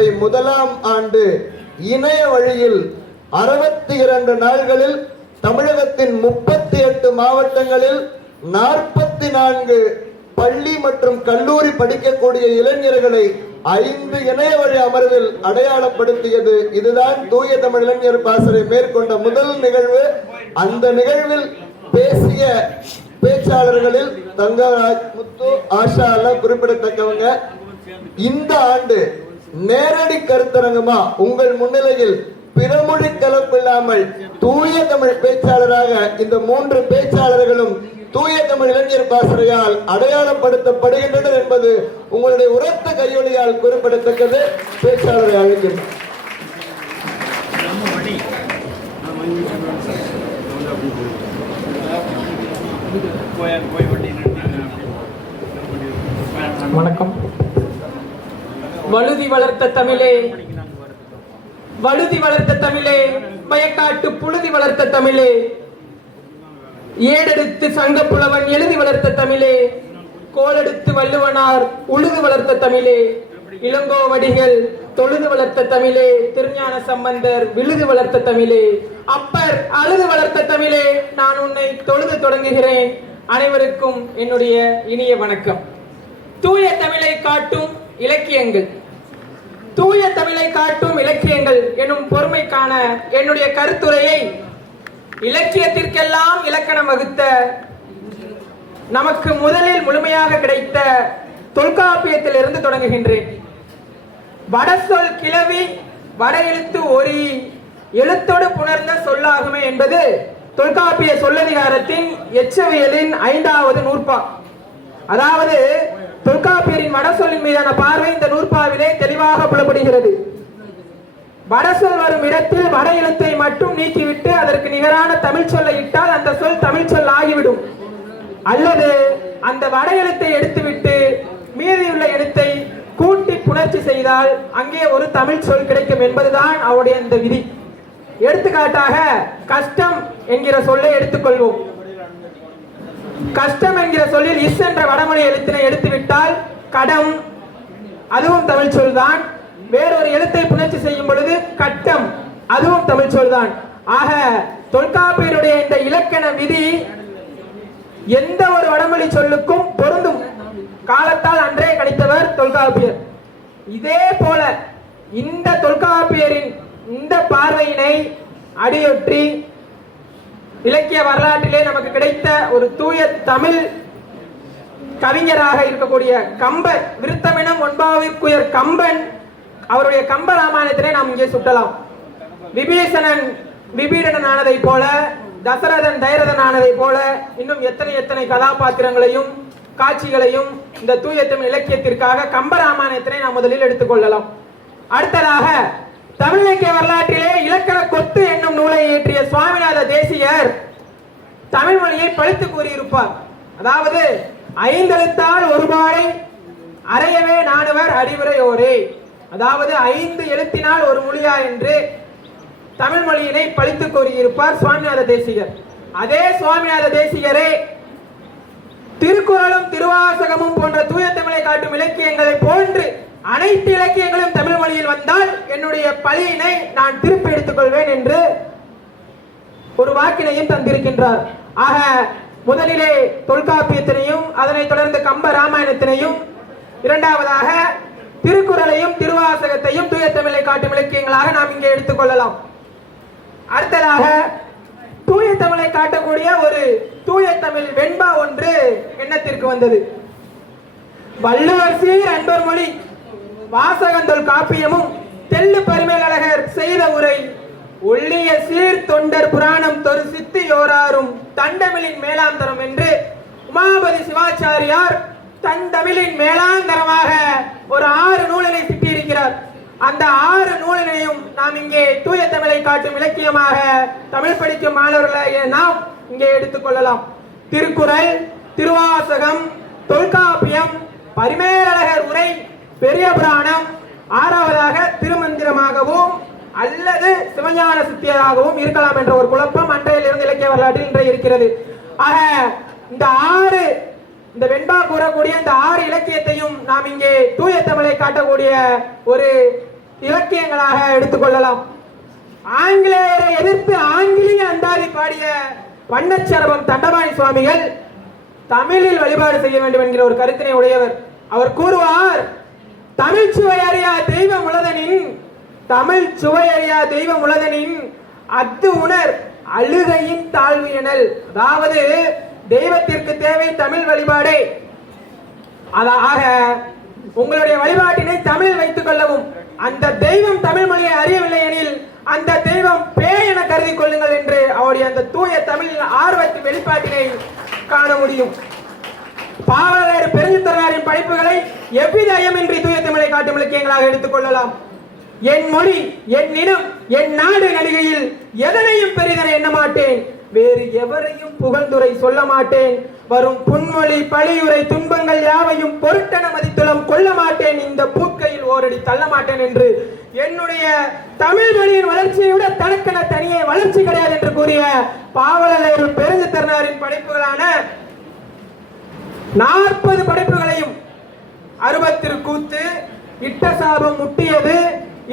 முறை முதலாம் ஆண்டு இணைய வழியில் அறுபத்தி இரண்டு நாள்களில் தமிழகத்தின் முப்பத்தி எட்டு மாவட்டங்களில் நாற்பத்தி நான்கு பள்ளி மற்றும் கல்லூரி படிக்கக்கூடிய இளைஞர்களை ஐந்து இணைய வழி அமர்வில் அடையாளப்படுத்தியது. இதுதான் தூய தமிழ் இளைஞர் பாசறை மேற்கொண்ட முதல் நிகழ்வு. அந்த நிகழ்வில் பேசிய பேச்சாளர்களில் தங்கராஜ் முத்து ஆஷா எல்லாம் குறிப்பிடத்தக்கவங்க. இந்த ஆண்டு நேரடி கருத்தரங்கமா? உங்கள் முன்னிலையில் பிறமொழி கலப்பில்லாமல் தூய தமிழ் பேச்சாளராக இந்த மூன்று பேச்சாளர்களும் தூய தமிழ் இளைஞர் பாசறையால் அடையாளப்படுத்தப்படுகின்றனர் என்பது உங்களுடைய உரத்த கையொலியால் குறிப்பிடத்தக்கது. பேச்சாளரை அழைக்கின்றனர் வணக்கம். வழுதி வளர்த்த தமிழே. வழுதி வளர்த்த தமிழே. பயக்காட்டு புழுதி வளர்த்த தமிழே. ஏடெடுத்து சங்க புலவன் எழுதி வளர்த்த தமிழே. கோலெடுத்து வள்ளுவனார் உழுது வளர்த்த தமிழே. இளங்கோவடிகள் தொழுது வளர்த்த தமிழே. திருஞான சம்பந்தர் விழுது வளர்த்த தமிழே. அப்பர் அழுது வளர்த்த தமிழே. நான் உன்னை தொழுது தொடங்குகிறேன். அனைவருக்கும் என்னுடைய இனிய வணக்கம். தூய தமிழை காட்டும் இலக்கியங்கள். தூய தமிழை காட்டும் இலக்கியங்கள் எனும் பொறுமைக்கான என்னுடைய கருத்துரையை இலக்கியத்திற்கெல்லாம் இலக்கணம் வகுத்த நமக்கு முதலில் முழுமையாக கிடைத்த தொல்காப்பியத்திலிருந்து தொடங்குகின்றேன். வடசொல் கிளவி வட எழுத்து ஒரி எழுத்தோடு புணர்ந்த சொல்லாகுமே என்பது தொல்காப்பிய சொல்லதிகாரத்தின் எச்சவியலின் ஐந்தாவது நூற்பா. அதாவது தொல்காப்பியரின் வடசொல்லின் மீதான பார்வை இந்த நூற்பாவிலே தெளிவாக புலப்படுகிறது. வடசொல் வரும் இடத்தில் வட எழுத்தை மட்டும் நீக்கிவிட்டு அதற்கு நிகரான தமிழ் சொல்லை இட்டால் அந்த சொல் தமிழ் சொல் ஆகிவிடும். அல்லது அந்த வட எழுத்தை எடுத்துவிட்டு மீதியுள்ள எழுத்தை கூட்டி புணர்ச்சி செய்தால் அங்கே ஒரு தமிழ் சொல் கிடைக்கும் என்பதுதான் அவருடைய இந்த விதி. எடுத்துக்காட்டாக கஷ்டம் என்கிற சொல்லை எடுத்துக்கொள்வோம். கஷ்டம் என்கிற சொல்லில் இஸ் என்ற வடமொழி எழுத்தினை எடுத்துவிட்டால் கடம். அதுவும் தமிழ் சொல்தான். வேறொரு எழுத்தை புணர்ச்சி செய்யும் பொழுது கட்டம். அதுவும் தமிழ் சொல்தான். ஆக தொல்காப்பியருடைய இந்த இலக்கண விதி எந்த ஒரு வடமொழி சொல்லுக்கும் பொருந்தும். காலத்தால் அன்றே கணித்தவர் தொல்காப்பியர். இதே போல இந்த தொல்காப்பியரின் இந்த பார்வையினை அடியொற்றி இலக்கிய வரலாற்றிலே நமக்கு கிடைத்த ஒரு தூய தமிழ் கவிஞராக இருக்கக்கூடிய கம்பன் விருத்தமினம் ஒன்பாவிற்குயர் கம்பன் அவருடைய கம்ப ராமாயணத்தினை நாம் இங்கே சுட்டலாம். விபீஷணன் விபீடனன் ஆனதை போல தசரதன் தைரதன் ஆனதை போல இன்னும் எத்தனை எத்தனை கதாபாத்திரங்களையும் காட்சிகளையும் இந்த தூய தமிழ் இலக்கியத்திற்காக கம்ப ராமாயணத்தினை நாம் முதலில் எடுத்துக்கொள்ளலாம் அடுத்ததாக தமிழ் இலக்கிய வரலாற்றிலே இலக்கண கொத்து என்னும் நூலை இயற்றிய சுவாமி தேசியர் தமிழ் மொழியை பழித்து கூறியிருப்பார். அதாவது ஐந்தெழுத்தால் ஒரு அறையவே நாடுவர் அறிவுரையோரே அதாவது ஐந்து எழுத்தினால் ஒரு மொழியா என்று தமிழ் மொழியினை பழித்து கூறியிருப்பார் சுவாமிநாத தேசிகர். அதே சுவாமிநாத தேசிகரே திருக்குறளும் திருவாசகமும் போன்ற தூய தமிழை காட்டும் இலக்கியங்களை போன்று அனைத்து இலக்கியங்களும் தமிழ் மொழியில் வந்தால் என்னுடைய பழியினை நான் திருப்பி எடுத்துக்கொள்வேன் என்று ஒரு வாக்கினையும் தந்திருக்கின்றார். ஆக முதலிலே தொல்காப்பியத்தினையும் அதனைத் தொடர்ந்து கம்ப ராமாயணத்தினையும் இரண்டாவதாக திருக்குறளையும் திருவாசகத்தையும் தூய தமிழை காட்டும் இலக்கியங்களாக நாம் இங்கே எடுத்துக்கொள்ளலாம் அடுத்ததாக தூய தமிழை காட்டக்கூடிய ஒரு தூய தமிழ் வெண்பா ஒன்று எண்ணத்திற்கு வந்தது. வள்ளுவர் சீர் அன்பர் மொழி வாசகந்தொல் காப்பியமும் தெல்லு பரிமேலழகர் செய்த உரை ஒள்ளிய சீர் தொண்டர் புராணம் தொரு சித்து யோராரும் தண்டமிழின் மேலாந்தரம் என்று உமாபதி சிவாச்சாரியார் தன் தமிழின் மேலாந்தரமாக ஒரு ஆறு நூலினை சிட்டியிருக்கிறார் அந்த ஆறு நூலினையும் நாம் இங்கே தூய தமிழை காட்டும் இலக்கியமாக தமிழ் படிக்கும் மாணவர்களை நாம் இங்கே எடுத்துக்கொள்ளலாம் திருக்குறள் திருவாசகம் தொல்காப்பியம் பரிமேலழகர் உரை பெரிய புராணம் ஆறாவதாக திருமந்திரமாகவும் அல்லது சிவஞான சித்தியராகவும் இருக்கலாம் என்ற ஒரு குழப்பம் அன்றையில் இருந்து இலக்கிய வரலாற்றில் இன்றைய இருக்கிறது. ஆக இந்த ஆறு இந்த வெண்பா கூறக்கூடிய இந்த ஆறு இலக்கியத்தையும் நாம் இங்கே தூய தமிழை காட்டக்கூடிய ஒரு இலக்கியங்களாக எடுத்துக்கொள்ளலாம் ஆங்கிலேயரை எதிர்த்து ஆங்கிலேய அந்தாதி பாடிய வண்ணச்சரபம் தண்டபாணி சுவாமிகள் தமிழில் வழிபாடு செய்ய வேண்டும் என்கிற ஒரு கருத்தினை உடையவர். அவர் கூறுவார் தமிழ் சுவை அறியா தெய்வம் உலதனின் தமிழ் சுவையறியா தெய்வம் உலகனின் அத்து உணர் அழுகையின் தாழ்வு எனல். அதாவது தெய்வத்திற்கு தேவை தமிழ் வழிபாடே. அதாக உங்களுடைய வழிபாட்டினை தமிழில் வைத்துக் கொள்ளவும். அந்த தெய்வம் தமிழ் மொழியை அறியவில்லை எனில் அந்த தெய்வம் பேய் என கருதி கொள்ளுங்கள் என்று அவருடைய அந்த தூய தமிழில் ஆர்வத்தின் வெளிப்பாட்டினை காண முடியும். பாவலர் பெருந்தரனாரின் படைப்புகளை எவ்வித ஐயமின்றி தூய தமிழை காட்டும் இலக்கியங்களாக எடுத்துக் கொள்ளலாம்? என் மொழி என் இனம் என் நாடு நடிகையில் எதனையும் பெரிதென எண்ண மாட்டேன். வேறு எவரையும் புகழ்ந்துரை சொல்ல மாட்டேன். வரும் புன்மொழி பழியுரை துன்பங்கள் யாவையும் பொருட்டென மதித்துளம் கொள்ள மாட்டேன். இந்த பூக்கையில் ஓரடி தள்ள மாட்டேன் என்று என்னுடைய தமிழ் மொழியின் வளர்ச்சியை விட தனக்கென தனியே வளர்ச்சி கிடையாது என்று கூறிய பாவலர் திறனாரின் படைப்புகளான நாற்பது படைப்புகளையும் அறுபத்திற்கூத்து இட்ட சாபம் முட்டியது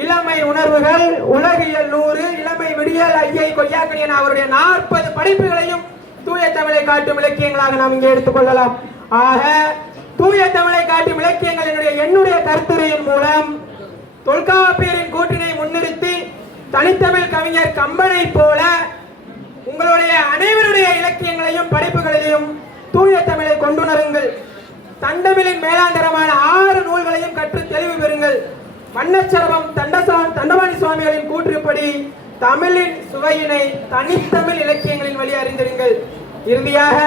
இளமை உணர்வுகள் உலகியல் நூறு இளமை விடியல் ஐயை கொய்யாக்கணியன் அவருடைய நாற்பது படைப்புகளையும் தூய தமிழை காட்டும் இலக்கியங்களாக நாம் இங்கே எடுத்துக்கொள்ளலாம் ஆக தூய தமிழை காட்டும் இலக்கியங்கள் என்னுடைய என்னுடைய கருத்துரையின் மூலம் தொல்காப்பியரின் கூட்டினை முன்னிறுத்தி தனித்தமிழ் கவிஞர் கம்பனை போல உங்களுடைய அனைவருடைய இலக்கியங்களையும் படைப்புகளையும் தூய தமிழை கொண்டுணருங்கள். தண்டமிழின் மேலாந்தரமான ஆறு நூல்களையும் கற்று தெளிவு பெறுங்கள். வண்ணச்சரபம் தண்டசான் தண்டபாணி சுவாமிகளின் கூற்றுப்படி தமிழின் சுவையினை தனித்தமிழ் இலக்கியங்களின் வழி அறிந்திருங்கள் இறுதியாக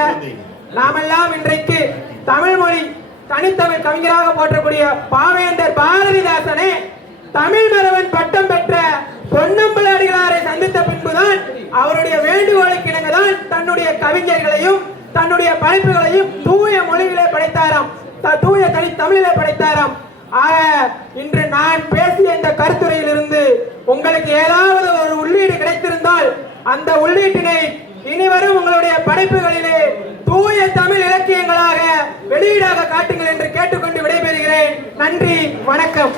நாமெல்லாம் இன்றைக்கு தமிழ் மொழி தனித்தமிழ் கவிஞராக போற்றக்கூடிய பாவேந்தர் பாரதிதாசனே தமிழ் மரவன் பட்டம் பெற்ற பொன்னம்பல அடிகளாரை சந்தித்த பின்புதான் அவருடைய வேண்டுகோளுக்கு இணங்கதான் தன்னுடைய கவிஞர்களையும் தன்னுடைய படைப்புகளையும் தூய மொழிகளே படைத்தாராம். த- தூய தனி தமிழிலே படைத்தாராம். ஆக இன்று நான் பேசிய இந்த கருத்துரையிலிருந்து உங்களுக்கு ஏதாவது ஒரு உள்ளீடு கிடைத்திருந்தால் அந்த உள்ளீட்டினை இனிவரும் உங்களுடைய படைப்புகளிலே தூய தமிழ் இலக்கியங்களாக வெளியீடாக காட்டுங்கள் என்று கேட்டுக்கொண்டு விடைபெறுகிறேன். நன்றி வணக்கம்.